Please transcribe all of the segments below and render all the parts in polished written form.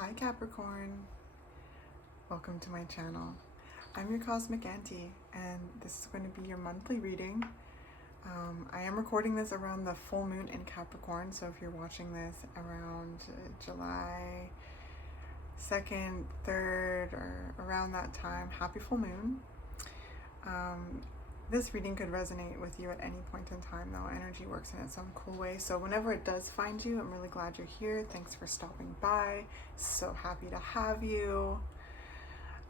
Hi Capricorn, welcome to my channel. I'm your Cosmic Auntie and this is going to be your monthly reading. I am recording this around the full moon in Capricorn, so if you're watching this around July 2nd, 3rd, or around that time, happy full moon. This reading could resonate with you at any point in time though. Energy works in its own cool way. So whenever it does find you, I'm really glad you're here. Thanks for stopping by. So happy to have you.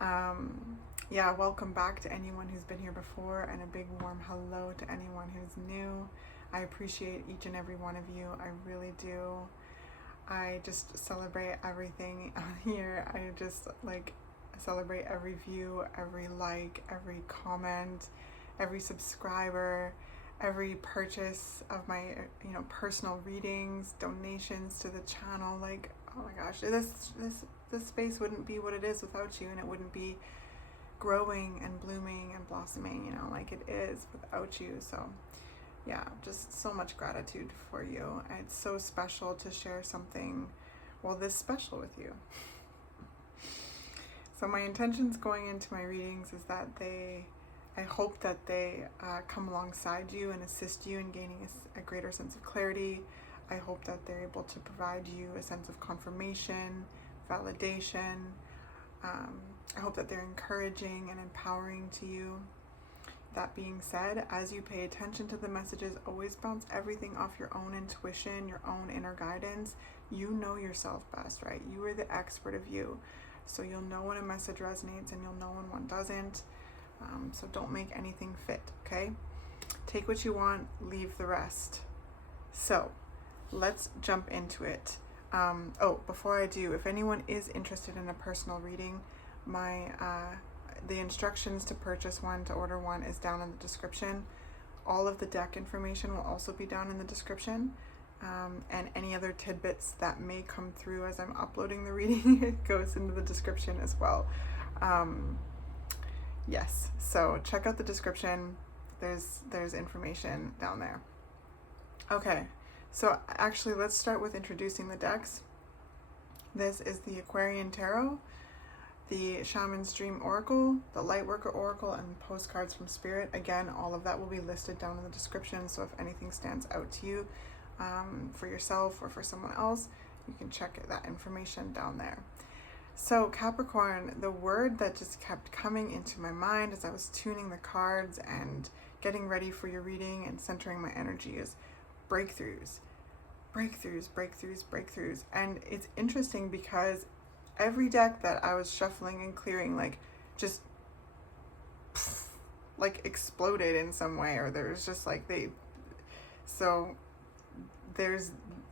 Yeah, welcome back to anyone who's been here before, and a big warm hello to anyone who's new. I appreciate each and every one of you. I really do. I just celebrate everything on here. I just celebrate every view, every like, every comment, every subscriber, every purchase of my personal readings, donations to the channel. Like, oh my gosh, this space wouldn't be what it is without you, and it wouldn't be growing and blooming and blossoming, like it is without you. So yeah, just so much gratitude for you. It's so special to share something, well, this special with you. So my intentions going into my readings is that I hope that they come alongside you and assist you in gaining a greater sense of clarity. I hope that they're able to provide you a sense of confirmation, validation. I hope that they're encouraging and empowering to you. That being said, as you pay attention to the messages, always bounce everything off your own intuition, your own inner guidance. You know yourself best, right? You are the expert of you. So you'll know when a message resonates and you'll know when one doesn't. So don't make anything fit, okay? Take what you want, leave the rest. So let's jump into it. Oh, before I do, if anyone is interested in a personal reading, the instructions to purchase one, to order one, is down in the description. All of the deck information will also be down in the description. And any other tidbits that may come through as I'm uploading the reading, it goes into the description as well. Yes, so check out the description. There's information down there. Okay, so actually let's start with introducing the decks. This is the Aquarian Tarot, the Shamans Dream Oracle, the Lightworker Oracle, and Postcards from Spirit. Again, all of that will be listed down in the description, so if anything stands out to you for yourself or for someone else, you can check that information down there. So Capricorn, the word that just kept coming into my mind as I was tuning the cards and getting ready for your reading and centering my energy is breakthroughs. Breakthroughs, breakthroughs, breakthroughs. And it's interesting because every deck that I was shuffling and clearing just exploded in some way, or there's just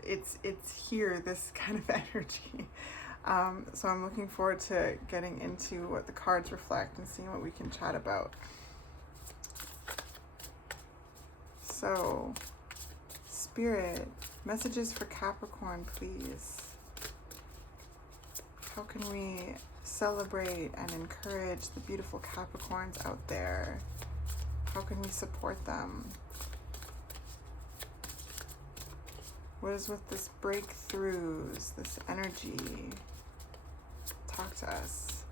it's here, this kind of energy. So I'm looking forward to getting into what the cards reflect and seeing what we can chat about. So, Spirit, messages for Capricorn, please. How can we celebrate and encourage the beautiful Capricorns out there? How can we support them? What is with this breakthroughs, this energy? Talk to us.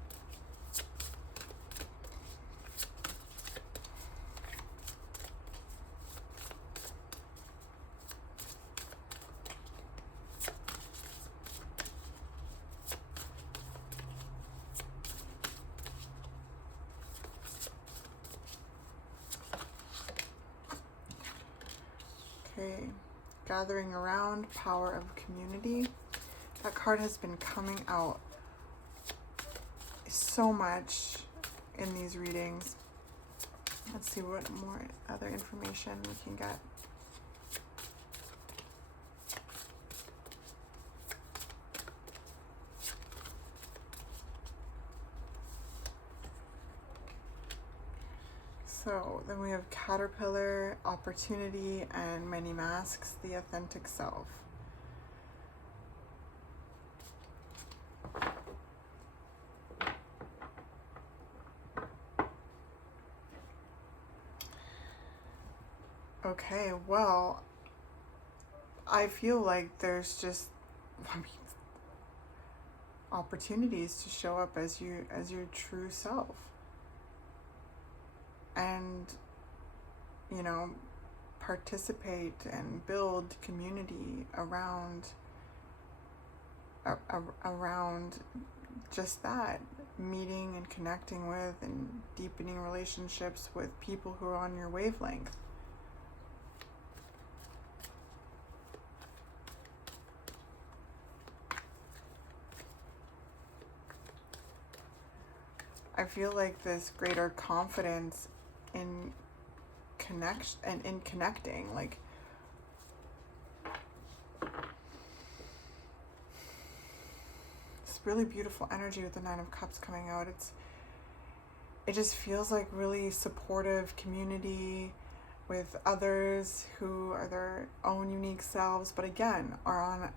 Okay. Gathering around, power of community. That card has been coming out so much in these readings. Let's see what more other information we can get. So then we have Caterpillar, Opportunity, and Many Masks, the Authentic Self. Okay, well, I feel like there's just, opportunities to show up as your true self, and you know, participate and build community around just that, meeting and connecting with and deepening relationships with people who are on your wavelength. I feel like this greater confidence in connection and in connecting, like it's really beautiful energy with the Nine of Cups coming out. It just feels like really supportive community with others who are their own unique selves, but again are on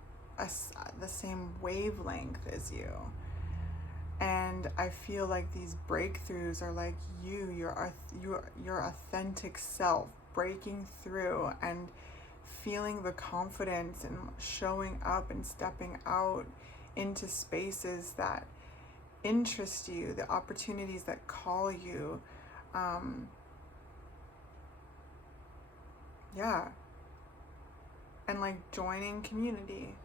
the same wavelength as you. And I feel like these breakthroughs are like your authentic self breaking through and feeling the confidence and showing up and stepping out into spaces that interest you, the opportunities that call you. And like joining community,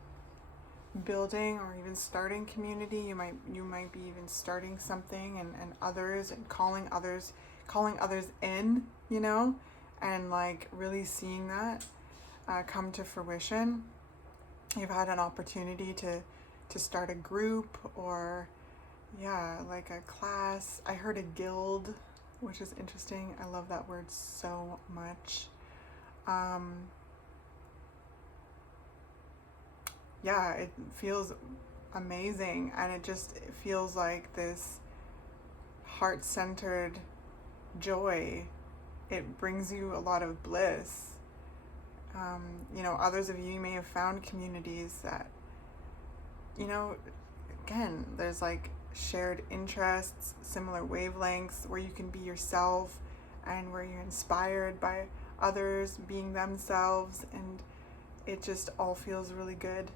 building or even starting community. You might be even starting something and others, and calling others in, you know, and like really seeing that come to fruition. You've had an opportunity to start a group, or like a class. I heard a guild, which is interesting. I love that word so much. It feels amazing, and it feels like this heart-centered joy. It brings you a lot of bliss. Others of you may have found communities that, again, there's like shared interests, similar wavelengths, where you can be yourself and where you're inspired by others being themselves, and it just all feels really good.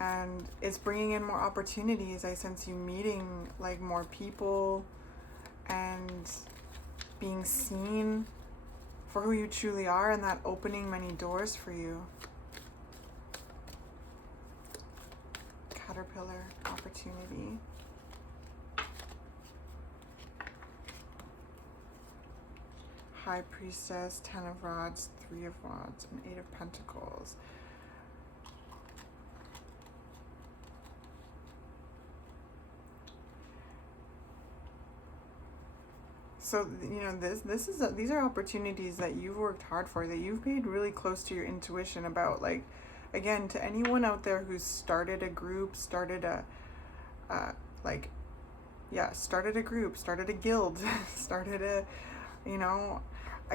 And it's bringing in more opportunities. I sense you meeting like more people and being seen for who you truly are, and that opening many doors for you. Caterpillar, opportunity. High Priestess, 10 of Rods, 3 of Wands, and 8 of Pentacles. So, these are opportunities that you've worked hard for, that you've paid really close to your intuition about. Like, again, to anyone out there who's started a group, started a group, started a guild, started a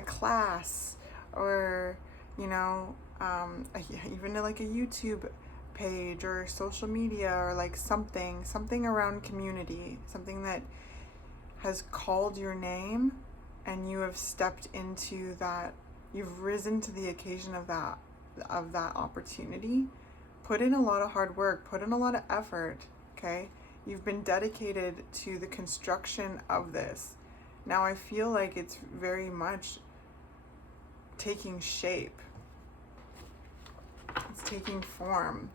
class, or, even like a YouTube page or social media, or like something around community, something that has called your name, and you have stepped into that, you've risen to the occasion of that opportunity. Put in a lot of hard work, put in a lot of effort, okay? You've been dedicated to the construction of this. Now I feel like it's very much taking shape. It's taking form.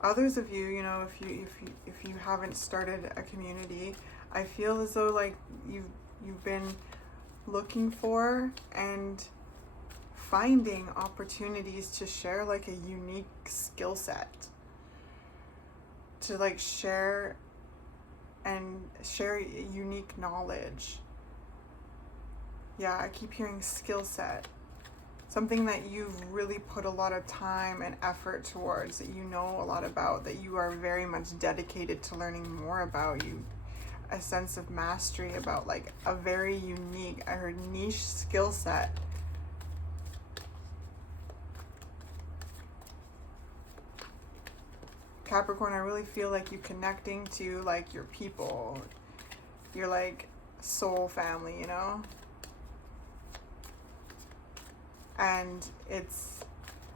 Others of you, if you haven't started a community, I feel as though like you've been looking for and finding opportunities to share like a unique skill set, to like share unique knowledge. I keep hearing skill set. Something that you've really put a lot of time and effort towards, that you know a lot about, that you are very much dedicated to learning more about. You, a sense of mastery about like a very unique, I heard niche skill set. Capricorn, I really feel like you connecting to like your people. You're like soul family, you know? And it's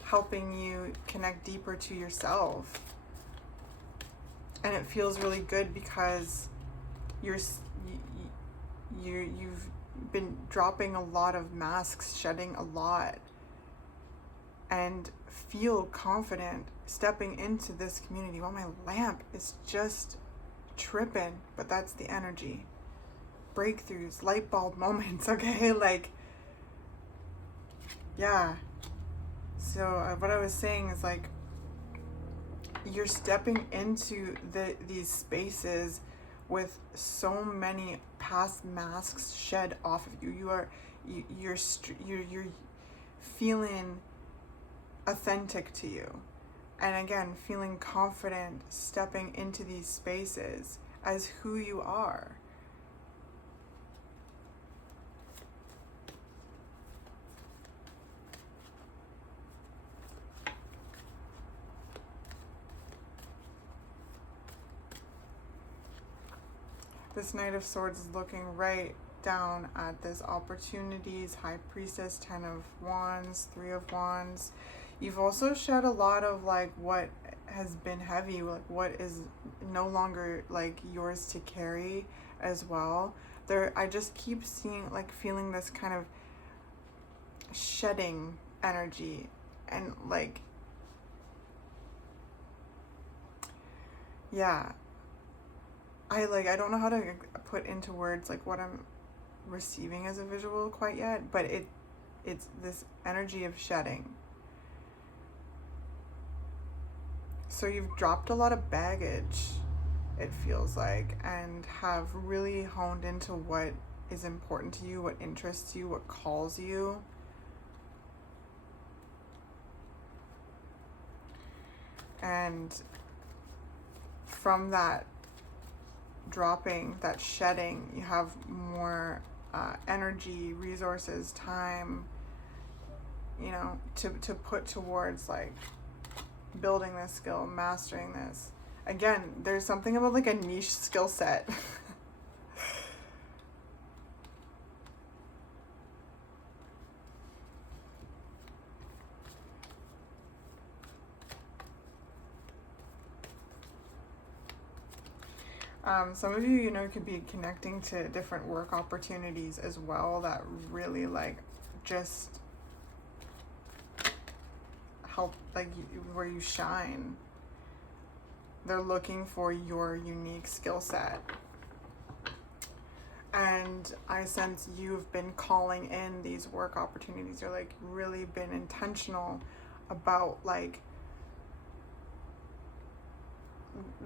helping you connect deeper to yourself. And it feels really good because you've been dropping a lot of masks, shedding a lot, and feel confident stepping into this community. Well, my lamp is just tripping, but that's the energy. Breakthroughs, light bulb moments, okay? Like, yeah. So what I was saying is, like, you're stepping into these spaces with so many past masks shed off of you. You're feeling authentic to you, and again, feeling confident stepping into these spaces as who you are. This Knight of Swords is looking right down at this opportunities, High Priestess, 10 of Wands, 3 of Wands. You've also shed a lot of like what has been heavy, like what is no longer like yours to carry as well. I just keep seeing, like, feeling this kind of shedding energy, and like, yeah. I don't know how to put into words like what I'm receiving as a visual quite yet, but it's this energy of shedding. So you've dropped a lot of baggage, it feels like, and have really honed into what is important to you, what interests you, what calls you. And from that dropping, that shedding, you have more energy, resources, time, you know, to put towards like building this skill, mastering this. Again, there's something about like a niche skill set. Some of you, you know, could be connecting to different work opportunities as well that really like just help, like, where you shine. They're looking for your unique skill set. And I sense you've been calling in these work opportunities. You're like really been intentional about like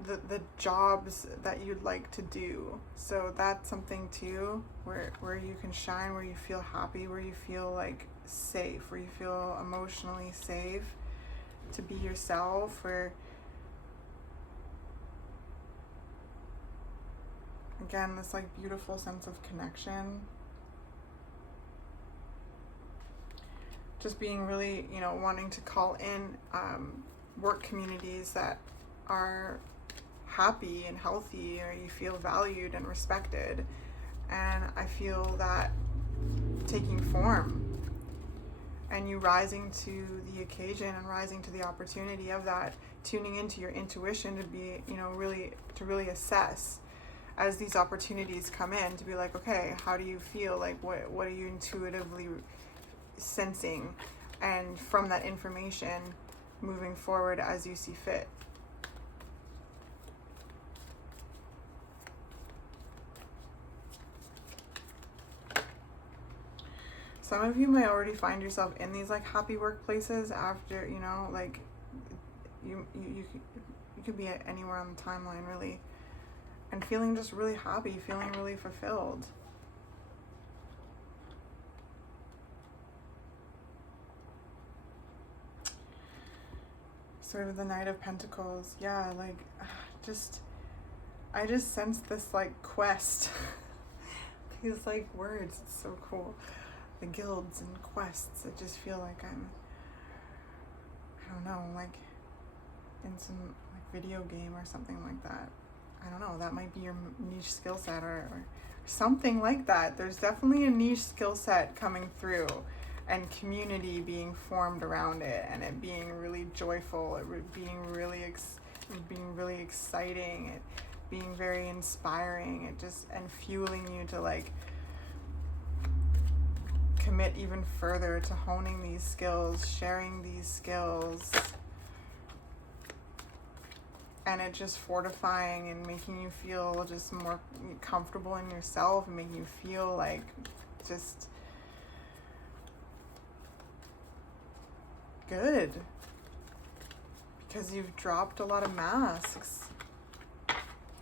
the jobs that you'd like to do. So that's something too, where you can shine, where you feel happy, where you feel like safe, where you feel emotionally safe to be yourself, where again, this like beautiful sense of connection. Just being really, you know, wanting to call in work communities that are happy and healthy, or you feel valued and respected. And I feel that taking form, and you rising to the occasion and rising to the opportunity of that, tuning into your intuition to be, you know, really to really assess as these opportunities come in, to be like, okay, how do you feel? Like, what are you intuitively sensing? And from that information, moving forward as you see fit. Some of you might already find yourself in these like happy workplaces after, you know, like you could be anywhere on the timeline really, and feeling just really happy, feeling really fulfilled. Sort of the Knight of Pentacles. Yeah, like I just sense this like quest. These like words, it's so cool. The guilds and quests. I just feel like I don't know, like in some like video game or something like that. I don't know, that might be your niche skill set, or something like that. There's definitely a niche skill set coming through, and community being formed around it, and it being really joyful, it being really exciting, it being very inspiring, it just, and fueling you to like commit even further to honing these skills, sharing these skills, and it just fortifying and making you feel just more comfortable in yourself, and making you feel like just good, because you've dropped a lot of masks.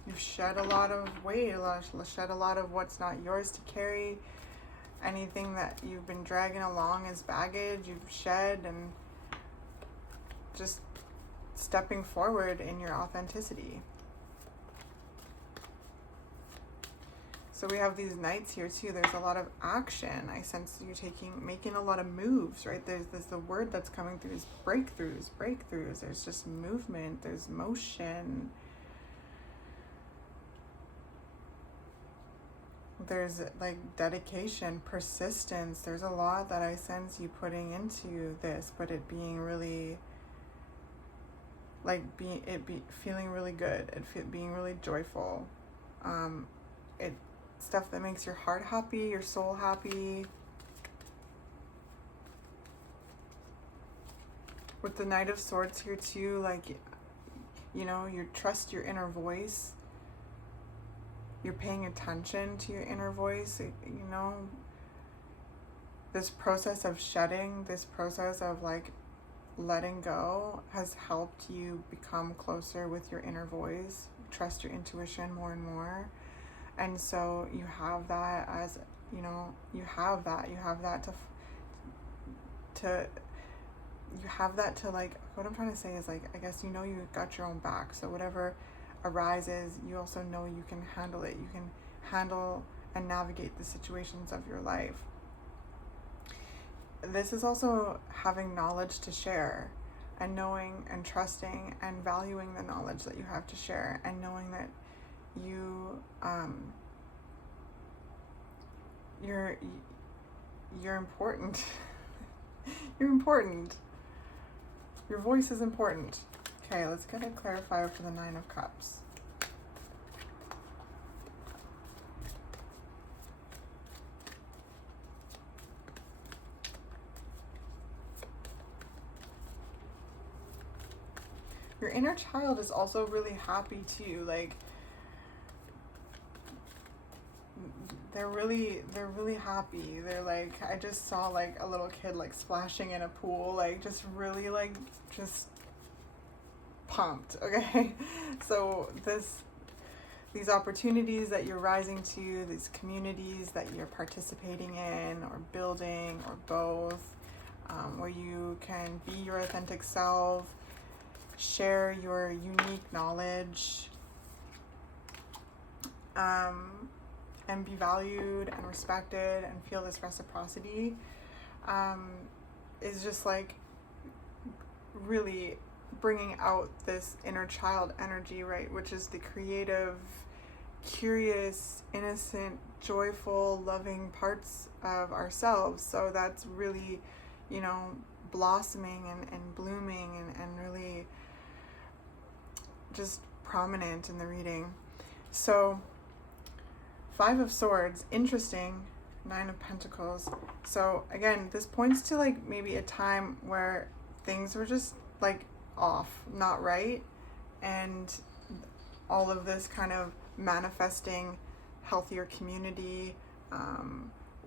You've shed a lot of weight, shed a lot of what's not yours to carry. Anything that you've been dragging along as baggage, you've shed, and just stepping forward in your authenticity. So we have these knights here too. There's a lot of action. I sense you making a lot of moves, right? There's the word that's coming through is breakthroughs. There's just movement, there's motion. There's like dedication, persistence. There's a lot that I sense you putting into this, but it being really like feeling really good, being really joyful. It stuff that makes your heart happy, your soul happy. With the Knight of Swords here too, like, you know, you trust your inner voice. You're paying attention to your inner voice, you know. This process of shedding, this process of like letting go has helped you become closer with your inner voice, trust your intuition more and more. And so you have that as, you know, you have that to like, what I'm trying to say is like, I guess, you know, you got your own back. So whatever arises, you also know you can handle it. You can handle and navigate the situations of your life. This is also having knowledge to share, and knowing and trusting and valuing the knowledge that you have to share, and knowing that you you're important. You're important. Your voice is important. Okay, let's get a clarifier for the Nine of Cups. Your inner child is also really happy too. Like, they're really happy. They're like, I just saw like a little kid like splashing in a pool, like just really like just pumped. Okay, so these opportunities that you're rising to, these communities that you're participating in or building or both, where you can be your authentic self, share your unique knowledge, and be valued and respected and feel this reciprocity, is just like really bringing out this inner child energy, right? Which is the creative, curious, innocent, joyful, loving parts of ourselves. So that's really, you know, blossoming and blooming and really just prominent in the reading. So 5 of Swords, interesting. 9 of Pentacles. So again, this points to like maybe a time where things were just like off, not right, and all of this kind of manifesting healthier community,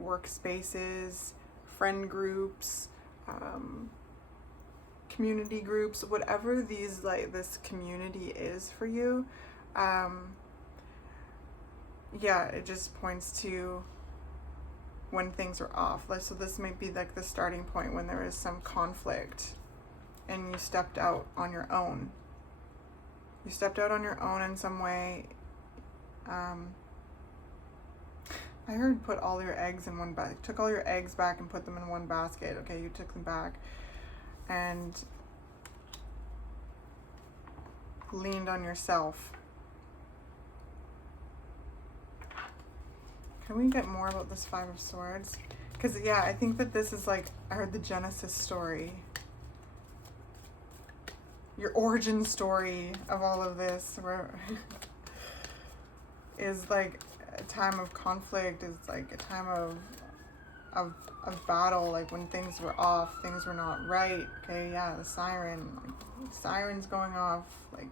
workspaces, friend groups, community groups, whatever these like this community is for you. Yeah, it just points to when things are off. So this might be like the starting point when there is some conflict and you stepped out on your own. You stepped out on your own in some way. I heard put all your eggs in one basket. Took all your eggs back and put them in one basket. Okay, you took them back and leaned on yourself. Can we get more about this Five of Swords? Because, yeah, I think that this is like, I heard the Genesis story. Your origin story of all of this where is like a time of conflict, is like a time of battle, like when things were off, things were not right. Okay, yeah, the siren, like sirens going off, like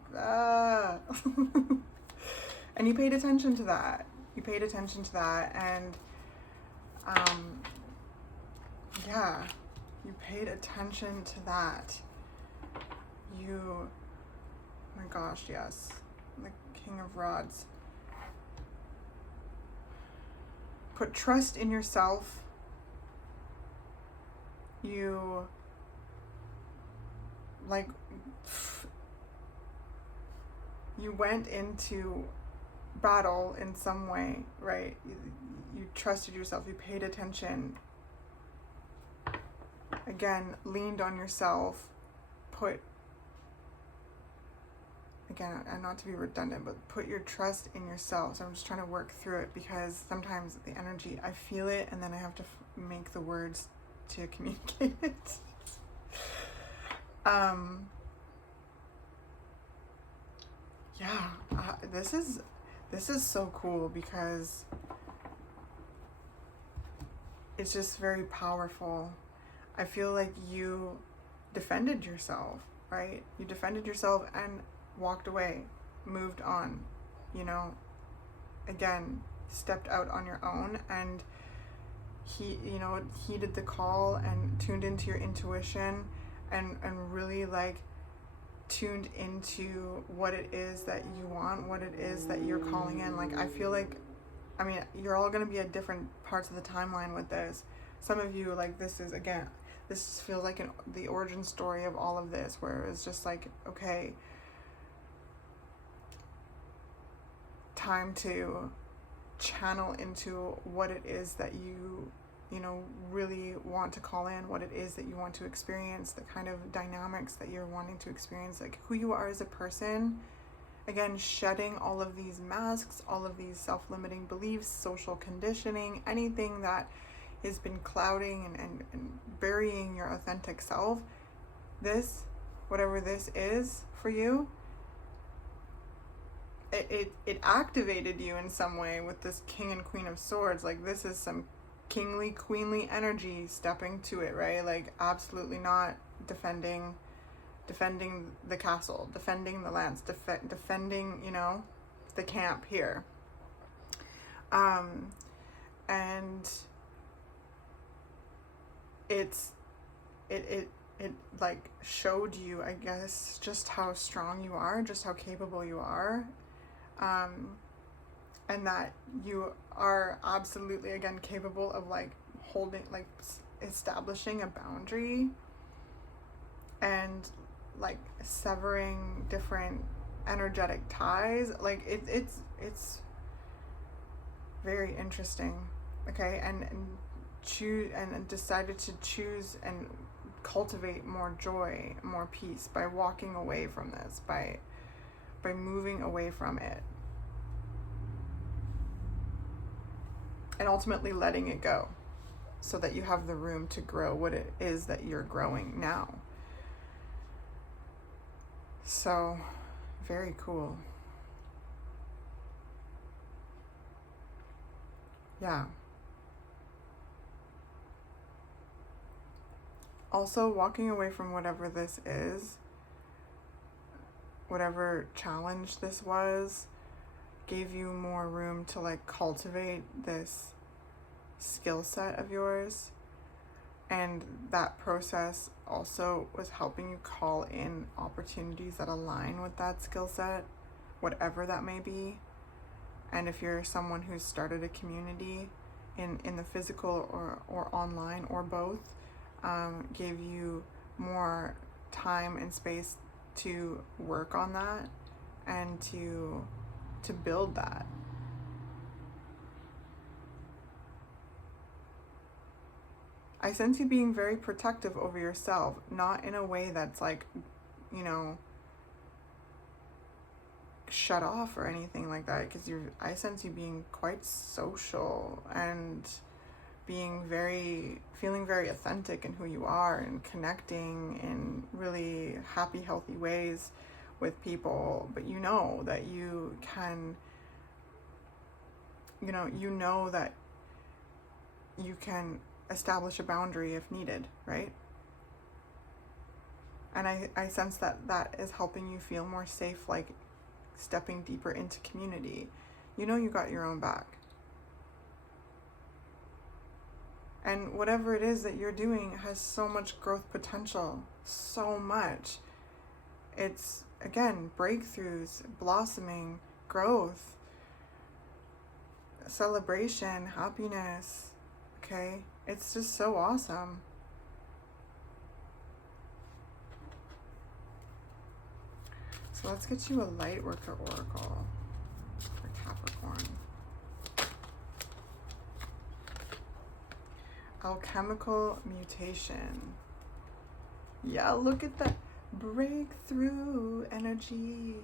and you paid attention to that. You paid attention to that, and yeah, you paid attention to that. You, oh my gosh, yes, the King of Rods. Put trust in yourself. You, like, you went into battle in some way, right? You trusted yourself, you paid attention. Again, leaned on yourself, again, and not to be redundant, but put your trust in yourself. So I'm just trying to work through it because sometimes the energy, I feel it and then I have to make the words to communicate it. This is so cool because it's just very powerful. I feel like you defended yourself, right? You defended yourself and walked away, moved on, you know, again, stepped out on your own, and heeded the call and tuned into your intuition and really like tuned into what it is that you want, what it is that you're calling in. Like, I feel like, I mean, you're all going to be at different parts of the timeline with this. Some of you, like, this feels like the origin story of all of this, where it's just like, okay, time to channel into what it is that you really want to call in, what it is that you want to experience, the kind of dynamics that you're wanting to experience, like who you are as a person. Again, shedding all of these masks, all of these self-limiting beliefs, social conditioning, anything that has been clouding and burying your authentic self. This, whatever this is for you, it activated you in some way with this King and Queen of Swords. Like, this is some kingly, queenly energy stepping to it, right? Like, absolutely not defending the castle, defending the lands, defending, the camp here. And it like showed you, I guess, just how strong you are, just how capable you are. And that you are absolutely, again, capable of like establishing a boundary and like severing different energetic ties. Like it's very interesting. Okay. And decided to choose and cultivate more joy, more peace by walking away from this, by moving away from it, and ultimately letting it go so that you have the room to grow what it is that you're growing now. So, very cool. Yeah. Also, walking away from whatever this is, whatever challenge this was, gave you more room to like cultivate this skill set of yours. And that process also was helping you call in opportunities that align with that skill set, whatever that may be. And if you're someone who's started a community in the physical or online or both, gave you more time and space to work on that and to build that. I sense you being very protective over yourself, not in a way that's like, shut off or anything like that, because I sense you being quite social and feeling very authentic in who you are and connecting in really happy, healthy ways with people. But you know that you can, you know that you can establish a boundary if needed, right? And I sense that is helping you feel more safe, like stepping deeper into community. You know you got your own back. And whatever it is that you're doing has so much growth potential, so much. It's, again, breakthroughs, blossoming, growth, celebration, happiness, okay? It's just so awesome. So let's get you a Lightworker Oracle for Capricorn. Alchemical mutation. Yeah, look at that breakthrough energy.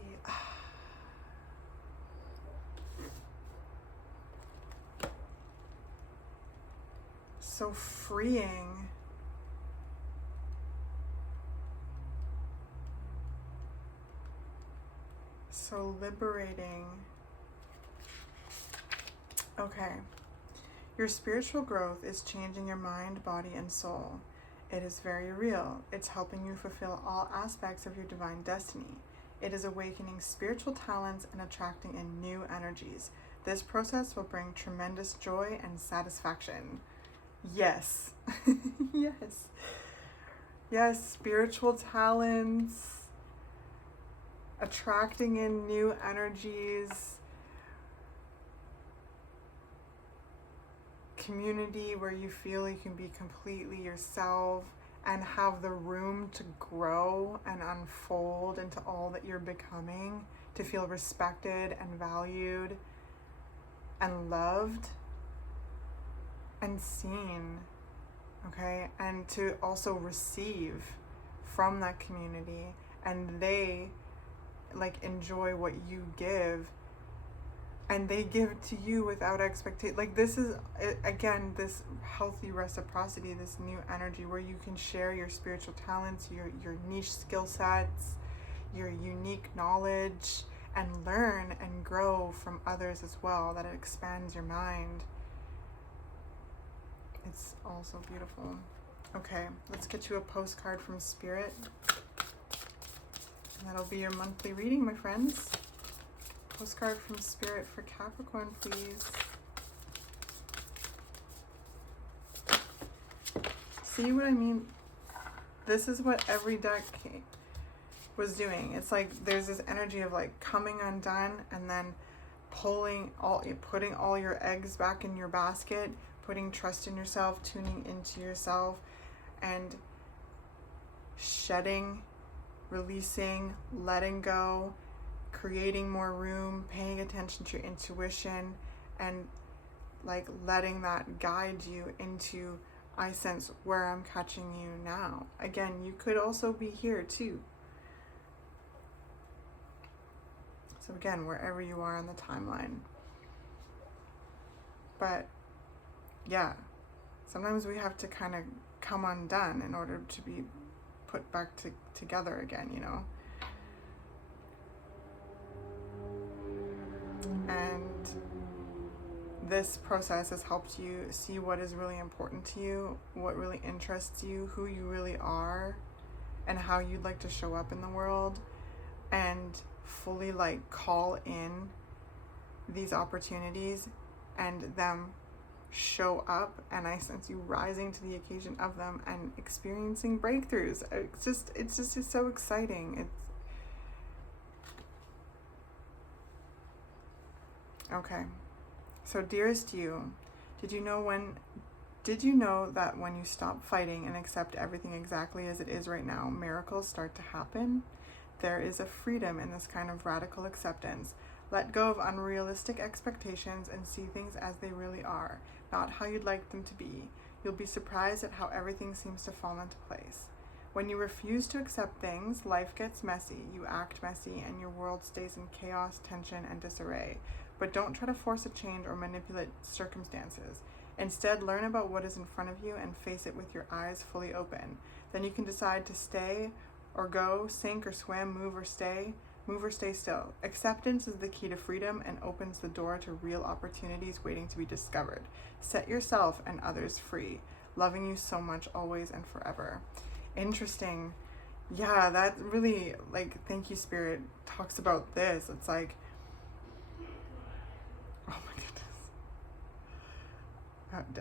So freeing. So liberating. Okay. Your spiritual growth is changing your mind, body, and soul. It is very real. It's helping you fulfill all aspects of your divine destiny. It is awakening spiritual talents and attracting in new energies. This process will bring tremendous joy and satisfaction. Yes. Yes. Yes, spiritual talents, attracting in new energies, community where you feel you can be completely yourself and have the room to grow and unfold into all that you're becoming, to feel respected and valued and loved and seen, okay? And to also receive from that community, and they like enjoy what you give, and they give to you without expectation. Like, this is, again, this healthy reciprocity, this new energy where you can share your spiritual talents, your niche skill sets, your unique knowledge, and learn and grow from others as well. That it expands your mind. It's also beautiful. Okay, let's get you a postcard from Spirit. And that'll be your monthly reading, my friends. Postcard from Spirit for Capricorn, please. See what I mean? This is what every deck was doing. It's like there's this energy of like coming undone and then putting all your eggs back in your basket, putting trust in yourself, tuning into yourself, and shedding, releasing, letting go, creating more room, paying attention to your intuition, and like letting that guide you into, I sense where I'm catching you now. Again, you could also be here too. So again, wherever you are on the timeline. But yeah, sometimes we have to kind of come undone in order to be put back together again, you know? And this process has helped you see what is really important to you, what really interests you, who you really are, and how you'd like to show up in the world, and fully like call in these opportunities and them show up, and I sense you rising to the occasion of them and experiencing breakthroughs. It's so exciting. Okay. So dearest you, did you know that when you stop fighting and accept everything exactly as it is right now, miracles start to happen? There is a freedom in this kind of radical acceptance. Let go of unrealistic expectations and see things as they really are, not how you'd like them to be. You'll be surprised at how everything seems to fall into place. When you refuse to accept things, life gets messy. You act messy and your world stays in chaos, tension, and disarray. But don't try to force a change or manipulate circumstances. Instead, learn about what is in front of you and face it with your eyes fully open. Then you can decide to stay or go, sink or swim, move or stay still. Acceptance is the key to freedom and opens the door to real opportunities waiting to be discovered. Set yourself and others free. Loving you so much, always and forever. Interesting. Yeah, that really, like, thank you, Spirit, talks about this. It's like, oh my goodness.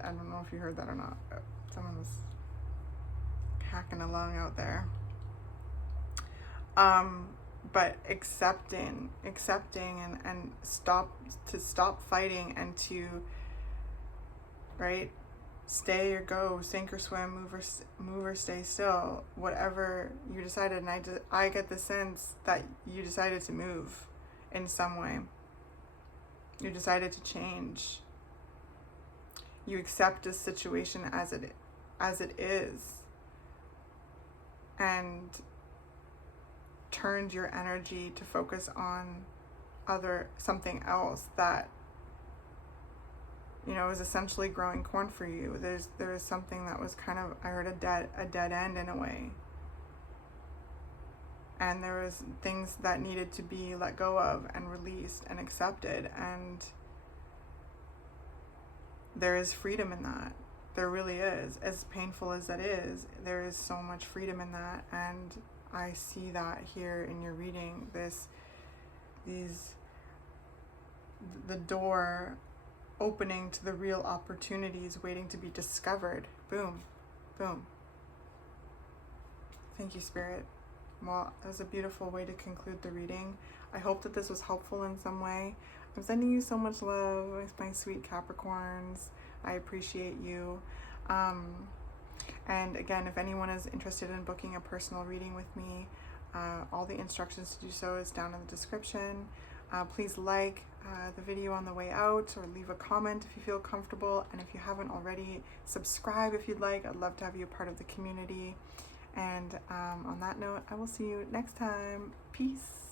I don't know if you heard that or not. Someone was hacking a lung out there. But accepting and stop fighting and to, right, stay or go, sink or swim, move or stay still, whatever you decided. And I get the sense that you decided to move in some way. You decided to change. You accept a situation as it is, and turned your energy to focus on something else that, you know, is essentially growing corn for you. There is something that was kind of, I heard a dead end in a way. And there was things that needed to be let go of and released and accepted, and there is freedom in that. There really is. As painful as that is, there is so much freedom in that, and I see that here in your reading. The door opening to the real opportunities waiting to be discovered. Boom, boom. Thank you, Spirit. Well, that was a beautiful way to conclude the reading. I hope that this was helpful in some way. I'm sending you so much love, my sweet Capricorns. I appreciate you. And again, if anyone is interested in booking a personal reading with me, all the instructions to do so is down in the description. Please like the video on the way out, or leave a comment if you feel comfortable. And if you haven't already, subscribe if you'd like. I'd love to have you a part of the community. And on that note, I will see you next time. Peace.